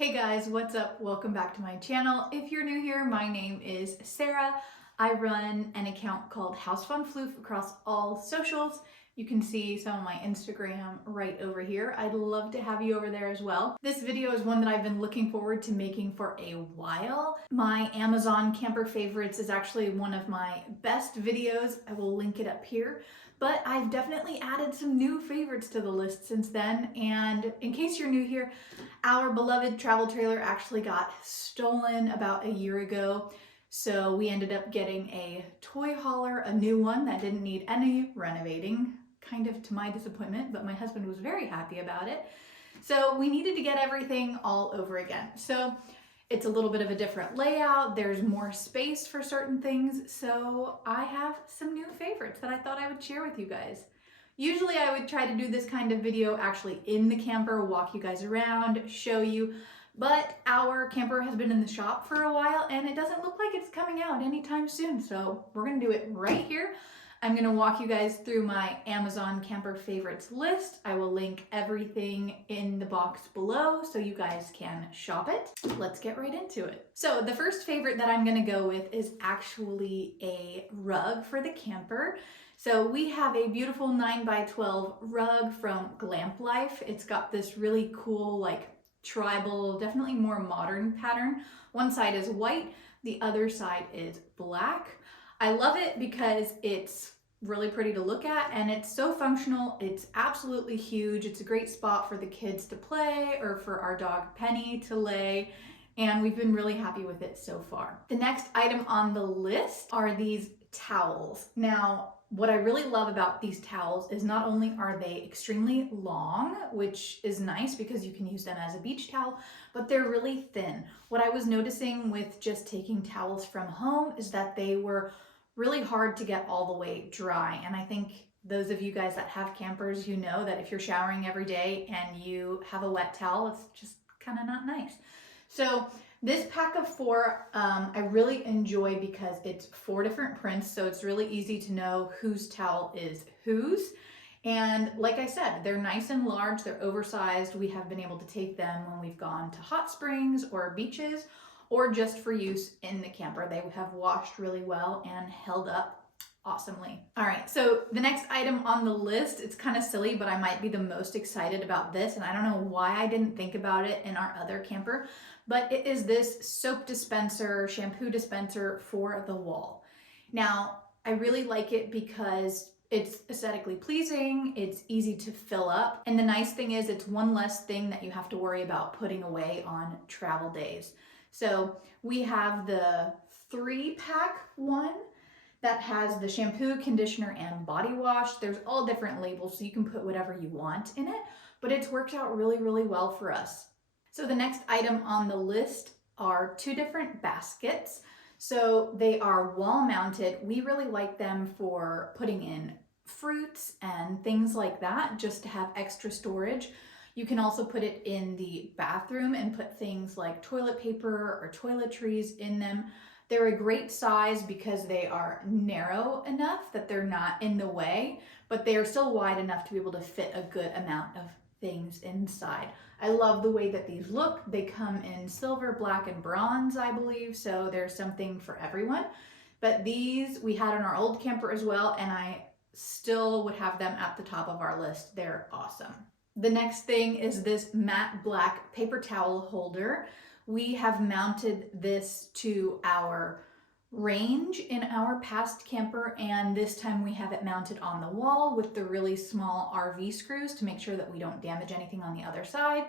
Hey guys, what's up? Welcome back to my channel. If you're new here, my name is Sarah. I run an account called House Fun Floof across all socials. You can see some of my Instagram right over here. I'd love to have you over there as well. This video is one that I've been looking forward to making for a while. My Amazon camper favorites is actually one of my best videos. I will link it up here. But I've definitely added some new favorites to the list since then. And in case you're new here, our beloved travel trailer actually got stolen about a year ago. So we ended up getting a toy hauler, a new one that didn't need any renovating, kind of to my disappointment, but my husband was very happy about it. So we needed to get everything all over again. So it's a little bit of a different layout. There's more space for certain things. So I have some new favorites that I thought I would share with you guys. Usually I would try to do this kind of video actually in the camper, walk you guys around, show you, but our camper has been in the shop for a while and it doesn't look like it's coming out anytime soon. So we're gonna do it right here. I'm gonna walk you guys through my Amazon camper favorites list. I will link everything in the box below so you guys can shop it. Let's get right into it. So the first favorite that I'm gonna go with is actually a rug for the camper. So we have a beautiful 9x12 rug from Glamplife. It's got this really cool, like tribal, definitely more modern pattern. One side is white, the other side is black. I love it because it's really pretty to look at and it's so functional. It's absolutely huge. It's a great spot for the kids to play or for our dog Penny to lay. And we've been really happy with it so far. The next item on the list are these towels. Now, what I really love about these towels is not only are they extremely long, which is nice because you can use them as a beach towel, but they're really thin. What I was noticing with just taking towels from home is that they were really hard to get all the way dry. And I think those of you guys that have campers, you know that if you're showering every day and you have a wet towel, it's just kind of not nice. So this pack of 4, I really enjoy because it's 4 different prints, so it's really easy to know whose towel is whose. And like I said, they're nice and large, they're oversized. We have been able to take them when we've gone to hot springs or beaches, or just for use in the camper. They have washed really well and held up awesomely. All right, so the next item on the list, it's kind of silly, but I might be the most excited about this, and I don't know why I didn't think about it in our other camper, but it is this soap dispenser, shampoo dispenser for the wall. Now, I really like it because it's aesthetically pleasing, it's easy to fill up, and the nice thing is it's one less thing that you have to worry about putting away on travel days. So we have the 3-pack one that has the shampoo, conditioner, and body wash. There's all different labels, so you can put whatever you want in it, but it's worked out really, really well for us. So the next item on the list are 2 different baskets. So they are wall mounted. We really like them for putting in fruits and things like that, just to have extra storage. You can also put it in the bathroom and put things like toilet paper or toiletries in them. They're a great size because they are narrow enough that they're not in the way, but they are still wide enough to be able to fit a good amount of things inside. I love the way that these look. They come in silver, black, and bronze, I believe, so there's something for everyone. But these we had in our old camper as well, and I still would have them at the top of our list. They're awesome. The next thing is this matte black paper towel holder. We have mounted this to our range in our past camper, and this time we have it mounted on the wall with the really small RV screws to make sure that we don't damage anything on the other side.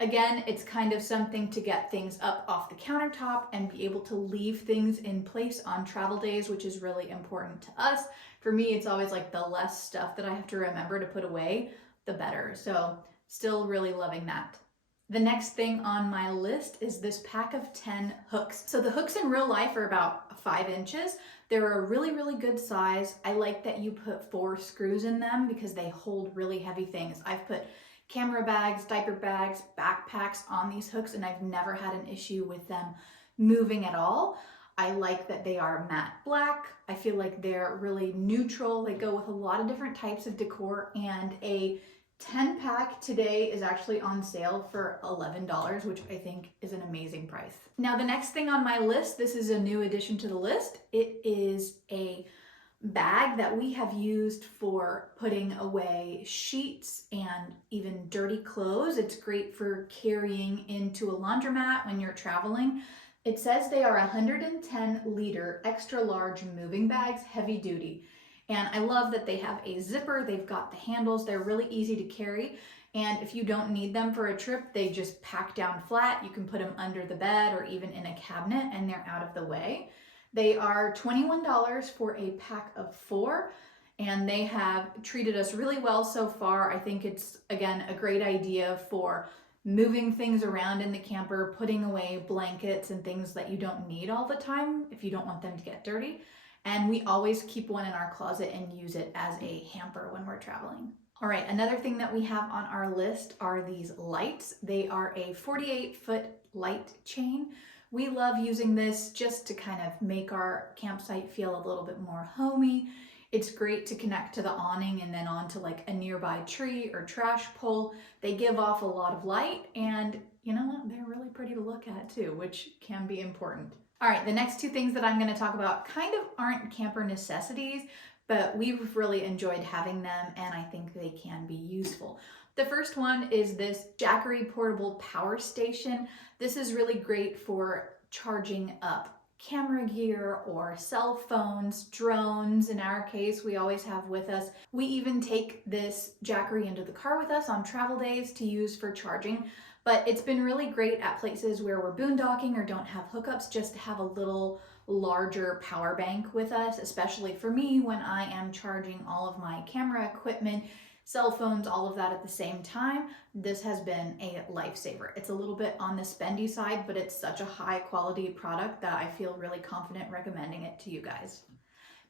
Again, it's kind of something to get things up off the countertop and be able to leave things in place on travel days, which is really important to us. For me, it's always like the less stuff that I have to remember to put away, the better. So still really loving that. The next thing on my list is this pack of 10 hooks. So the hooks in real life are about 5 inches. They're a really, really good size. I like that you put 4 screws in them because they hold really heavy things. I've put camera bags, diaper bags, backpacks on these hooks, and I've never had an issue with them moving at all. I like that they are matte black. I feel like they're really neutral. They go with a lot of different types of decor, and a 10 pack today is actually on sale for $11, which I think is an amazing price. Now the next thing on my list, this is a new addition to the list. It is a bag that we have used for putting away sheets and even dirty clothes. It's great for carrying into a laundromat when you're traveling. It says they are 110-liter extra large moving bags, heavy duty. And I love that they have a zipper, they've got the handles, they're really easy to carry. And if you don't need them for a trip, they just pack down flat. You can put them under the bed or even in a cabinet and they're out of the way. They are $21 for a pack of 4, and they have treated us really well so far. I think it's, again, a great idea for moving things around in the camper, putting away blankets and things that you don't need all the time if you don't want them to get dirty. And we always keep one in our closet and use it as a hamper when we're traveling. All right, another thing that we have on our list are these lights. They are a 48-foot light chain. We love using this just to kind of make our campsite feel a little bit more homey. It's great to connect to the awning and then onto like a nearby tree or trash pole. They give off a lot of light, and you know what? They're really pretty to look at too, which can be important. All right, the next two things that I'm going to talk about kind of aren't camper necessities, but we've really enjoyed having them and I think they can be useful. The first one is this Jackery portable power station. This is really great for charging up camera gear or cell phones, drones. In our case, we always have with us. We even take this Jackery into the car with us on travel days to use for charging. But it's been really great at places where we're boondocking or don't have hookups, just to have a little larger power bank with us, especially for me when I am charging all of my camera equipment, cell phones, all of that at the same time. This has been a lifesaver. It's a little bit on the spendy side, but it's such a high quality product that I feel really confident recommending it to you guys.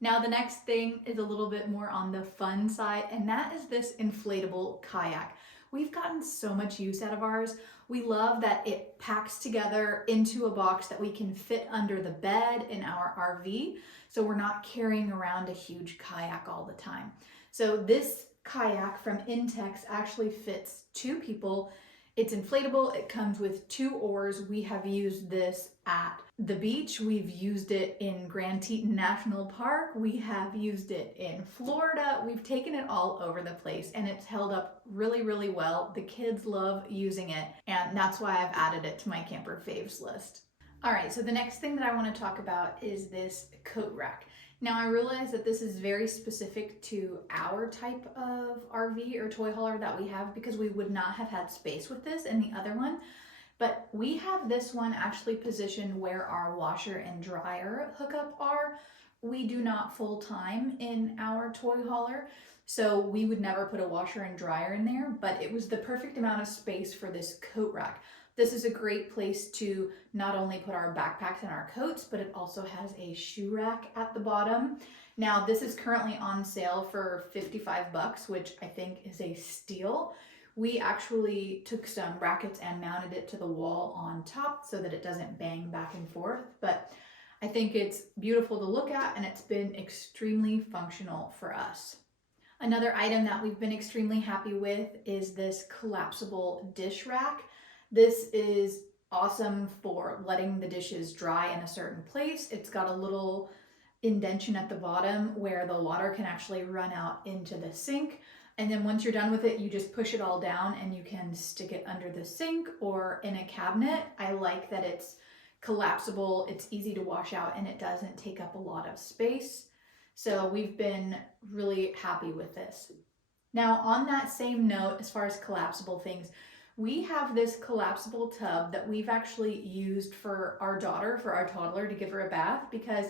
Now the next thing is a little bit more on the fun side, and that is this inflatable kayak. We've gotten so much use out of ours. We love that it packs together into a box that we can fit under the bed in our RV, so we're not carrying around a huge kayak all the time. So this kayak from Intex actually fits 2 people. It's inflatable. It comes with 2 oars. We have used this at the beach. We've used it in Grand Teton National Park. We have used it in Florida. We've taken it all over the place and it's held up really, really well. The kids love using it, and that's why I've added it to my camper faves list. All right, so the next thing that I want to talk about is this coat rack. Now I realize that this is very specific to our type of RV or toy hauler that we have, because we would not have had space with this in the other one. But we have this one actually positioned where our washer and dryer hookup are. We do not full time in our toy hauler, so we would never put a washer and dryer in there, but it was the perfect amount of space for this coat rack. This is a great place to not only put our backpacks and our coats, but it also has a shoe rack at the bottom. Now this is currently on sale for $55, which I think is a steal. We actually took some brackets and mounted it to the wall on top so that it doesn't bang back and forth, but I think it's beautiful to look at and it's been extremely functional for us. Another item that we've been extremely happy with is this collapsible dish rack. This is awesome for letting the dishes dry in a certain place. It's got a little indentation at the bottom where the water can actually run out into the sink. And then once you're done with it, you just push it all down and you can stick it under the sink or in a cabinet. I like that it's collapsible, it's easy to wash out, and it doesn't take up a lot of space. So we've been really happy with this. Now on that same note, as far as collapsible things, we have this collapsible tub that we've actually used for our daughter, for our toddler, to give her a bath, because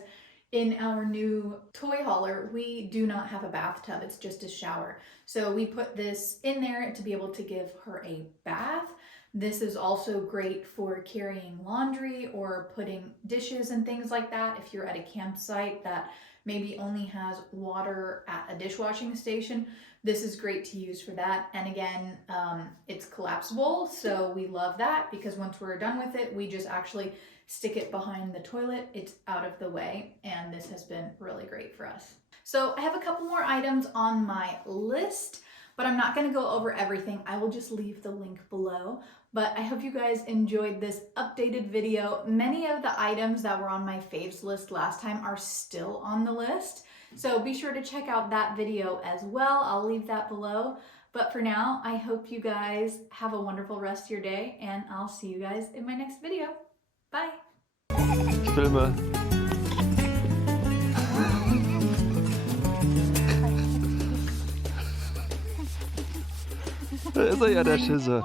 in our new toy hauler, we do not have a bathtub. It's just a shower. So we put this in there to be able to give her a bath. This is also great for carrying laundry or putting dishes and things like that. If you're at a campsite that maybe only has water at a dishwashing station, this is great to use for that. And again, it's collapsible, so we love that because once we're done with it, we just actually stick it behind the toilet. It's out of the way, and this has been really great for us. So I have a couple more items on my list, but I'm not going to go over everything. I will just leave the link below. But I hope you guys enjoyed this updated video. Many of the items that were on my faves list last time are still on the list. So be sure to check out that video as well. I'll leave that below. But for now, I hope you guys have a wonderful rest of your day, and I'll see you guys in my next video. Bye! Ich filme. Da ist er ja, der Schisse.